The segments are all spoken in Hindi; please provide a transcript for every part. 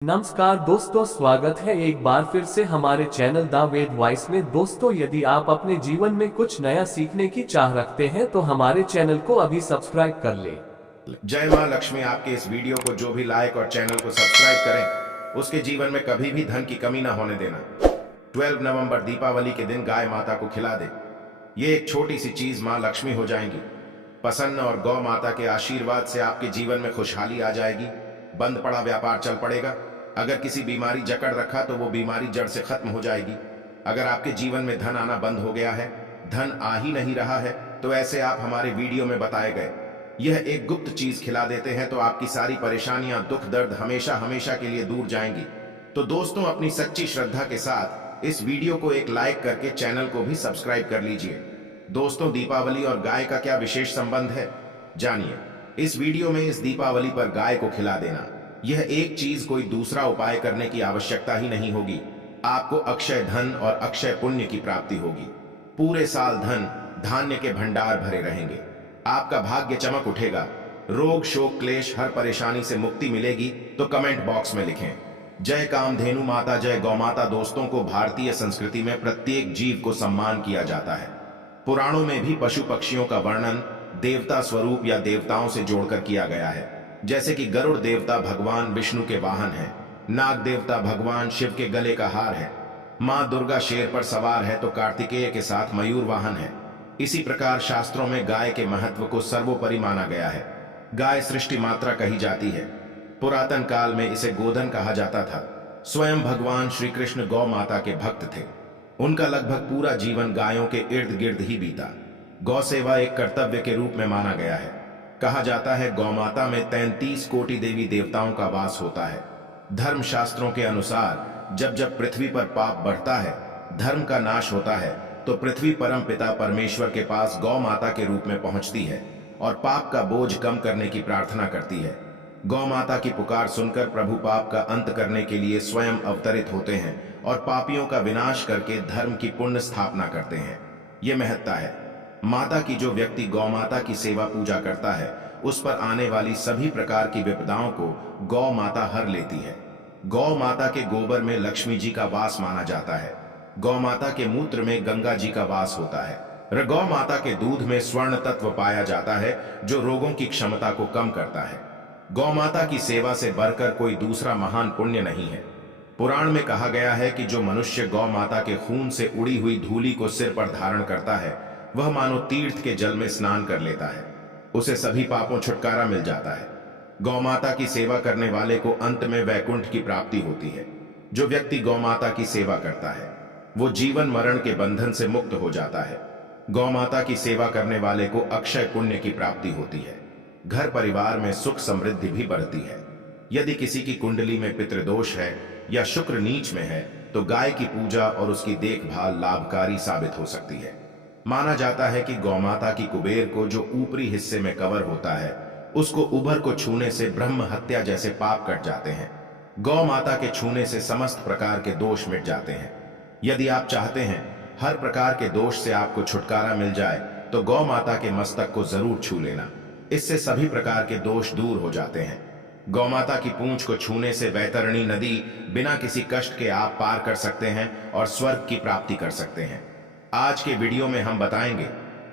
नमस्कार दोस्तों, स्वागत है एक बार फिर से हमारे चैनल द वेद वॉइस में। दोस्तों, यदि आप अपने जीवन में कुछ नया सीखने की चाह रखते हैं तो हमारे चैनल को अभी सब्सक्राइब कर ले। जय मां लक्ष्मी। आपके इस वीडियो को जो भी लाइक और चैनल को सब्सक्राइब करें उसके जीवन में कभी भी धन की कमी ना होने देना। 12 नवंबर दीपावली के दिन गाय माता को खिला दे। ये एक छोटी सी चीज मां लक्ष्मी हो जाएंगी प्रसन्न, और गौ माता के आशीर्वाद से आपके जीवन में खुशहाली आ जाएगी। बंद पड़ा व्यापार चल पड़ेगा। अगर किसी बीमारी जकड़ रखा तो वो बीमारी जड़ से खत्म हो जाएगी। अगर आपके जीवन में धन आना बंद हो गया है, धन आ ही नहीं रहा है, तो ऐसे आप हमारे वीडियो में बताए गए यह एक गुप्त चीज खिला देते हैं तो आपकी सारी परेशानियां, दुख दर्द हमेशा हमेशा के लिए दूर जाएंगी। तो दोस्तों, अपनी सच्ची श्रद्धा के साथ इस वीडियो को एक लाइक करके चैनल को भी सब्सक्राइब कर लीजिए। दोस्तों, दीपावली और गाय का क्या विशेष संबंध है, जानिए इस वीडियो में। इस दीपावली पर गाय को खिला देना, यह एक चीज कोई दूसरा उपाय करने की आवश्यकता ही नहीं होगी। आपको अक्षय धन और अक्षय पुण्य की प्राप्ति होगी। पूरे साल धन धान्य के भंडार भरे रहेंगे। आपका भाग्य चमक उठेगा। रोग शोक क्लेश हर परेशानी से मुक्ति मिलेगी। तो कमेंट बॉक्स में लिखें जय कामधेनु माता, जय गौ माता। दोस्तों को भारतीय संस्कृति में प्रत्येक जीव को सम्मान किया जाता है। पुराणों में भी पशु पक्षियों का वर्णन देवता स्वरूप या देवताओं से जोड़कर किया गया है। जैसे कि गरुड़ देवता भगवान विष्णु के वाहन है, नाग देवता भगवान शिव के गले का हार है, मां दुर्गा शेर पर सवार है तो कार्तिकेय के साथ मयूर वाहन है। इसी प्रकार शास्त्रों में गाय के महत्व को सर्वोपरि माना गया है। गाय सृष्टि मात्रा कही जाती है। पुरातन काल में इसे गोधन कहा जाता था। स्वयं भगवान श्री कृष्ण गौ माता के भक्त थे। उनका लगभग पूरा जीवन गायों के इर्द गिर्द ही बीता। गौ सेवा एक कर्तव्य के रूप में माना गया है। कहा जाता है गौ माता में 33 कोटि देवी देवताओं का वास होता है। धर्म शास्त्रों के अनुसार जब जब पृथ्वी पर पाप बढ़ता है, धर्म का नाश होता है, तो पृथ्वी परम पिता परमेश्वर के पास गौ माता के रूप में पहुंचती है और पाप का बोझ कम करने की प्रार्थना करती है। गौ माता की पुकार सुनकर प्रभु पाप का अंत करने के लिए स्वयं अवतरित होते हैं और पापियों का विनाश करके धर्म की पुण्य स्थापना करते हैं। ये महत्ता है। माता की जो व्यक्ति गौ माता की सेवा पूजा करता है, उस पर आने वाली सभी प्रकार की विपदाओं को गौ माता हर लेती है। गौ माता के गोबर में लक्ष्मी जी का वास माना जाता है। गौ माता के मूत्र में गंगा जी का वास होता है। गौ माता के दूध में स्वर्ण तत्व पाया जाता है जो रोगों की क्षमता को कम करता है। गौ माता की सेवा से बढ़कर कोई दूसरा महान पुण्य नहीं है। पुराण में कहा गया है कि जो मनुष्य गौ माता के खून से उड़ी हुई धूली को सिर पर धारण करता है, वह मानो तीर्थ के जल में स्नान कर लेता है। उसे सभी पापों छुटकारा मिल जाता है। गौ माता की सेवा करने वाले को अंत में वैकुंठ की प्राप्ति होती है। जो व्यक्ति गौ माता की सेवा करता है वो जीवन मरण के बंधन से मुक्त हो जाता है। गौ माता की सेवा करने वाले को अक्षय पुण्य की प्राप्ति होती है। घर परिवार में सुख समृद्धि भी बढ़ती है। यदि किसी की कुंडली में पितृदोष है या शुक्र नीच में है तो गाय की पूजा और उसकी देखभाल लाभकारी साबित हो सकती है। माना जाता है कि गौ माता की कुबेर को जो ऊपरी हिस्से में कवर होता है, उसको उभर को छूने से ब्रह्म हत्या जैसे पाप कट जाते हैं। गौ माता के छूने से समस्त प्रकार के दोष मिट जाते हैं। यदि आप चाहते हैं हर प्रकार के दोष से आपको छुटकारा मिल जाए तो गौ माता के मस्तक को जरूर छू लेना। इससे सभी प्रकार के दोष दूर हो जाते हैं। गौ माता की पूंछ को छूने से वैतरणी नदी बिना किसी कष्ट के आप पार कर सकते हैं और स्वर्ग की प्राप्ति कर सकते हैं। आज के वीडियो में हम बताएंगे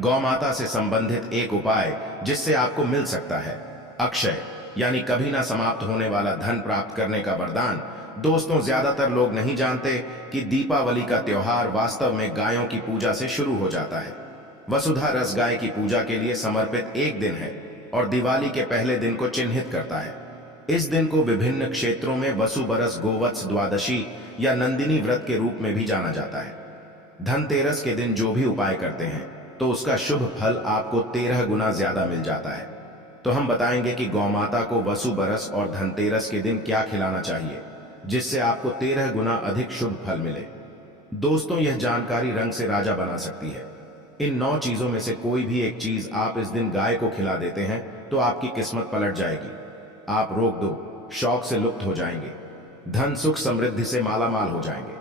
गौ माता से संबंधित एक उपाय जिससे आपको मिल सकता है अक्षय यानी कभी ना समाप्त होने वाला धन प्राप्त करने का वरदान। दोस्तों, ज्यादातर लोग नहीं जानते कि दीपावली का त्योहार वास्तव में गायों की पूजा से शुरू हो जाता है। वसुधा रस गाय की पूजा के लिए समर्पित एक दिन है और दिवाली के पहले दिन को चिन्हित करता है। इस दिन को विभिन्न क्षेत्रों में वसुबरस गोवत्स द्वादशी या नंदिनी व्रत के रूप में भी जाना जाता है। धनतेरस के दिन जो भी उपाय करते हैं तो उसका शुभ फल आपको 13 गुना ज्यादा मिल जाता है। तो हम बताएंगे कि गौ माता को वसुबरस और धनतेरस के दिन क्या खिलाना चाहिए जिससे आपको 13 गुना अधिक शुभ फल मिले। दोस्तों, यह जानकारी रंग से राजा बना सकती है। इन 9 चीजों में से कोई भी एक चीज आप इस दिन गाय को खिला देते हैं तो आपकी किस्मत पलट जाएगी। आप रोग दो शौक से लुप्त हो जाएंगे, धन सुख समृद्धि से मालामाल हो जाएंगे।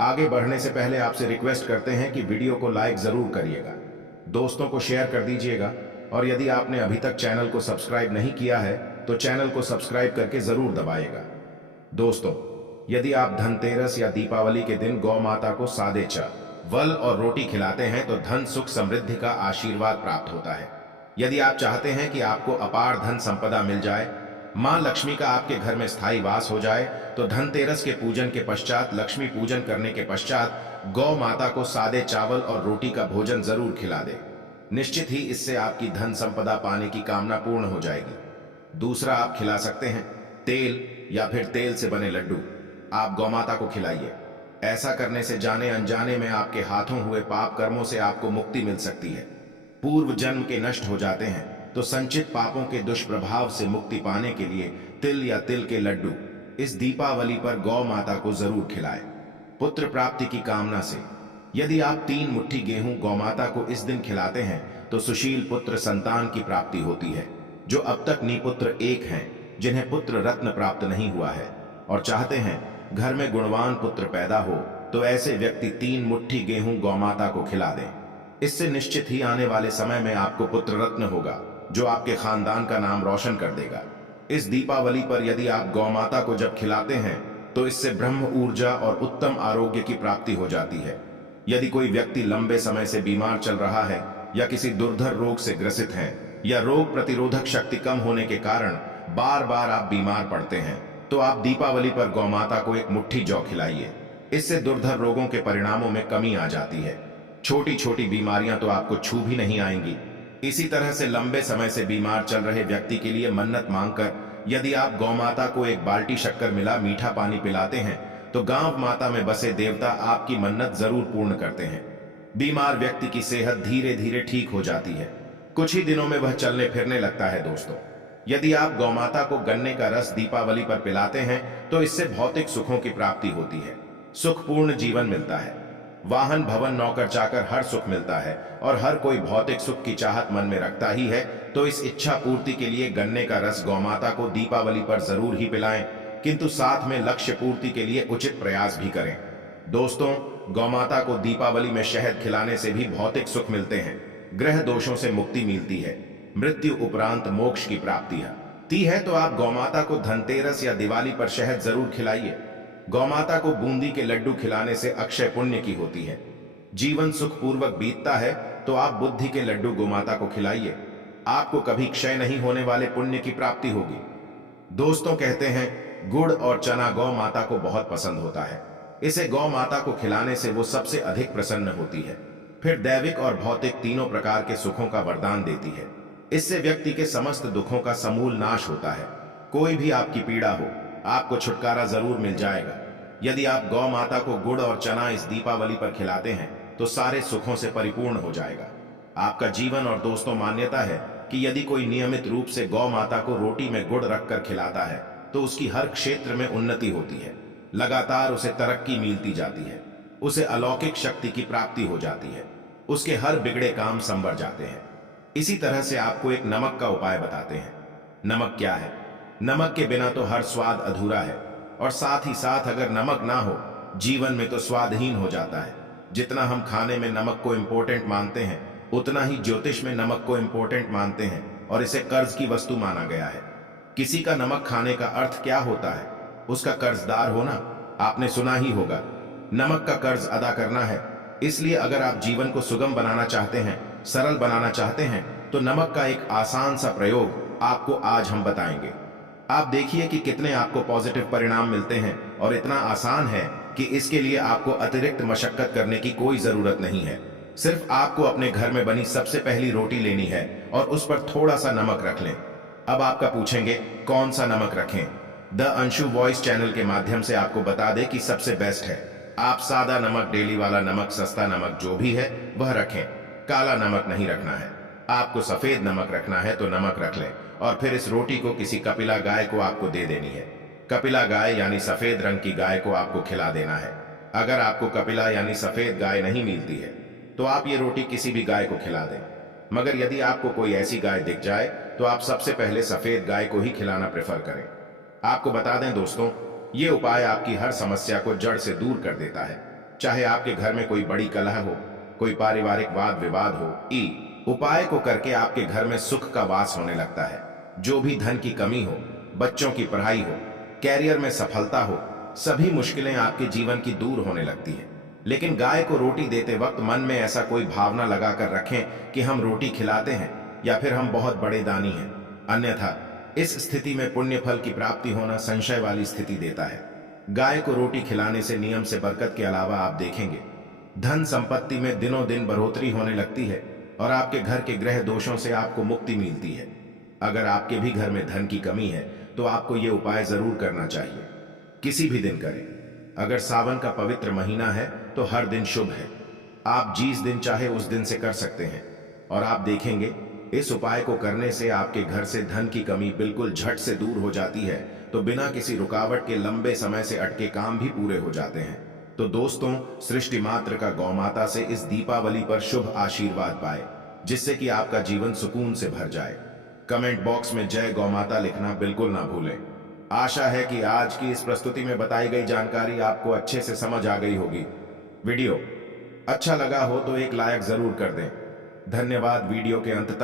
आगे बढ़ने से पहले आपसे रिक्वेस्ट करते हैं कि वीडियो को लाइक जरूर करिएगा, दोस्तों को शेयर कर दीजिएगा और यदि आपने अभी तक चैनल को सब्सक्राइब नहीं किया है तो चैनल को सब्सक्राइब करके जरूर दबाइएगा। दोस्तों, यदि आप धनतेरस या दीपावली के दिन गौ माता को सादे चावल और रोटी खिलाते हैं तो धन सुख समृद्धि का आशीर्वाद प्राप्त होता है। यदि आप चाहते हैं कि आपको अपार धन संपदा मिल जाए, मां लक्ष्मी का आपके घर में स्थायी वास हो जाए, तो धनतेरस के पूजन के पश्चात, लक्ष्मी पूजन करने के पश्चात गौ माता को सादे चावल और रोटी का भोजन जरूर खिला दे। निश्चित ही इससे आपकी धन संपदा पाने की कामना पूर्ण हो जाएगी। दूसरा, आप खिला सकते हैं तेल या फिर तेल से बने लड्डू। आप गौ माता को खिलाइए। ऐसा करने से जाने अनजाने में आपके हाथों हुए पाप कर्मों से आपको मुक्ति मिल सकती है। पूर्व जन्म के नष्ट हो जाते हैं, तो संचित पापों के दुष्प्रभाव से मुक्ति पाने के लिए तिल या तिल के लड्डू इस दीपावली पर गौ माता को जरूर खिलाएं। पुत्र प्राप्ति की कामना से यदि आप 3 मुट्ठी गेहूं गौ माता को इस दिन खिलाते हैं तो सुशील पुत्र संतान की प्राप्ति होती है। जो अब तक निपुत्र एक हैं, जिन्हें पुत्र रत्न प्राप्त नहीं हुआ है और चाहते हैं घर में गुणवान पुत्र पैदा हो, तो ऐसे व्यक्ति 3 मुट्ठी गेहूं गौ माता को खिला दें। इससे निश्चित ही आने वाले समय में आपको पुत्र रत्न होगा, जो आपके खानदान का नाम रोशन कर देगा। इस दीपावली पर यदि आप गौ माता को जब खिलाते हैं तो इससे ब्रह्म ऊर्जा और उत्तम आरोग्य की प्राप्ति हो जाती है। यदि कोई व्यक्ति लंबे समय से बीमार चल रहा है या किसी दुर्धर रोग से ग्रसित है या रोग प्रतिरोधक शक्ति कम होने के कारण बार बार आप बीमार पड़ते हैं, तो आप दीपावली पर गौ माता को एक मुट्ठी जौ खिलाइए। इससे दुर्धर रोगों के परिणामों में कमी आ जाती है। छोटी छोटी बीमारियां तो आपको छू भी नहीं आएंगी। इसी तरह से लंबे समय से बीमार चल रहे व्यक्ति के लिए मन्नत मांगकर यदि आप गौ माता को एक बाल्टी शक्कर मिला मीठा पानी पिलाते हैं तो गांव माता में बसे देवता आपकी मन्नत जरूर पूर्ण करते हैं। बीमार व्यक्ति की सेहत धीरे धीरे ठीक हो जाती है। कुछ ही दिनों में वह चलने फिरने लगता है। दोस्तों, यदि आप गौ माता को गन्ने का रस दीपावली पर पिलाते हैं तो इससे भौतिक सुखों की प्राप्ति होती है। सुखपूर्ण जीवन मिलता है। वाहन भवन नौकर चाकर हर सुख मिलता है और हर कोई भौतिक सुख की चाहत मन में रखता ही है। तो इस इच्छा पूर्ति के लिए गन्ने का रस गौ माता को दीपावली पर जरूर ही पिलाएं, किंतु साथ में लक्ष्य पूर्ति के लिए उचित प्रयास भी करें। दोस्तों, गौ माता को दीपावली में शहद खिलाने से भी भौतिक सुख मिलते हैं, ग्रह दोषों से मुक्ति मिलती है, मृत्यु उपरांत मोक्ष की प्राप्ति है। तो आप गौ माता को धनतेरस या दिवाली पर शहद जरूर खिलाइए। गौ माता को बूंदी के लड्डू खिलाने से अक्षय पुण्य की होती है। जीवन सुखपूर्वक बीतता है, तो आप बुद्धि के लड्डू गौ माता को खिलाइए। आपको कभी क्षय नहीं होने वाले पुण्य की प्राप्ति होगी। दोस्तों, कहते हैं गुड़ और चना गौ माता को बहुत पसंद होता है। इसे गौ माता को खिलाने से वो सबसे अधिक प्रसन्न होती है। फिर दैविक और भौतिक तीनों प्रकार के सुखों का वरदान देती है। इससे व्यक्ति के समस्त दुखों का समूल नाश होता है। कोई भी आपकी पीड़ा हो, आपको छुटकारा जरूर मिल जाएगा। यदि आप गौ माता को गुड़ और चना इस दीपावली पर खिलाते हैं तो सारे सुखों से परिपूर्ण हो जाएगा आपका जीवन। और दोस्तों, मान्यता है कि यदि कोई नियमित रूप से गौ माता को रोटी में गुड़ रखकर खिलाता है तो उसकी हर क्षेत्र में उन्नति होती है। लगातार उसे तरक्की मिलती जाती है। उसे अलौकिक शक्ति की प्राप्ति हो जाती है। उसके हर बिगड़े काम संवर जाते हैं। इसी तरह से आपको एक नमक का उपाय बताते हैं। नमक क्या है? नमक के बिना तो हर स्वाद अधूरा है, और साथ ही साथ अगर नमक ना हो, जीवन में तो स्वादहीन हो जाता है। जितना हम खाने में नमक को इंपॉर्टेंट मानते हैं, उतना ही ज्योतिष में नमक को इंपॉर्टेंट मानते हैं और इसे कर्ज की वस्तु माना गया है। किसी का नमक खाने का अर्थ क्या होता है? उसका कर्जदार होना। आपने सुना ही होगा, नमक का कर्ज अदा करना है। इसलिए अगर आप जीवन को सुगम बनाना चाहते हैं, सरल बनाना चाहते हैं, तो नमक का एक आसान सा प्रयोग आपको आज हम बताएंगे। आप देखिए कि कितने आपको पॉजिटिव परिणाम मिलते हैं, और इतना आसान है कि इसके लिए आपको अतिरिक्त मशक्कत करने की कोई जरूरत नहीं है। सिर्फ आपको अपने घर में बनी सबसे पहली रोटी लेनी है और उस पर थोड़ा सा नमक रख लें। अब आपका पूछेंगे कौन सा नमक रखें? द अंशु वॉइस चैनल के माध्यम से आपको बता दें कि सबसे बेस्ट है आप सादा नमक, डेली वाला नमक, सस्ता नमक जो भी है वह रखें। काला नमक नहीं रखना है। आपको सफेद नमक रखना है तो नमक रख लें, और फिर इस रोटी को किसी कपिला गाय को आपको दे देनी है। कपिला गाय यानी सफेद रंग की गाय को आपको खिला देना है। अगर आपको कपिला यानी सफेद गाय नहीं मिलती है तो आप ये रोटी किसी भी गाय को खिला दें। मगर यदि आपको कोई ऐसी गाय दिख जाए तो आप सबसे पहले सफेद गाय को ही खिलाना प्रेफर करें। आपको बता दें दोस्तों, ये उपाय आपकी हर समस्या को जड़ से दूर कर देता है। चाहे आपके घर में कोई बड़ी कलह हो, कोई पारिवारिक वाद विवाद हो, उपाय को करके आपके घर में सुख का वास होने लगता है। जो भी धन की कमी हो, बच्चों की पढ़ाई हो, कैरियर में सफलता हो, सभी मुश्किलें आपके जीवन की दूर होने लगती हैं। लेकिन गाय को रोटी देते वक्त मन में ऐसा कोई भावना लगाकर रखें कि हम रोटी खिलाते हैं या फिर हम बहुत बड़े दानी हैं। अन्यथा इस स्थिति में पुण्य फल की प्राप्ति होना संशय वाली स्थिति देता है। गाय को रोटी खिलाने से नियम से बरकत के अलावा आप देखेंगे धन संपत्ति में दिनों दिन बढ़ोतरी होने लगती है और आपके घर के ग्रह दोषों से आपको मुक्ति मिलती है। अगर आपके भी घर में धन की कमी है तो आपको ये उपाय जरूर करना चाहिए। किसी भी दिन करें। अगर सावन का पवित्र महीना है तो हर दिन शुभ है। आप जिस दिन चाहे उस दिन से कर सकते हैं और आप देखेंगे इस उपाय को करने से आपके घर से धन की कमी बिल्कुल झट से दूर हो जाती है, तो बिना किसी रुकावट के लंबे समय से अटके काम भी पूरे हो जाते हैं। तो दोस्तों, सृष्टि मात्र का गौ माता से इस दीपावली पर शुभ आशीर्वाद पाए, जिससे कि आपका जीवन सुकून से भर जाए। कमेंट बॉक्स में जय गौ माता लिखना बिल्कुल ना भूलें। आशा है कि आज की इस प्रस्तुति में बताई गई जानकारी आपको अच्छे से समझ आ गई होगी। वीडियो अच्छा लगा हो तो एक लाइक जरूर कर दें। धन्यवाद वीडियो के अंत तक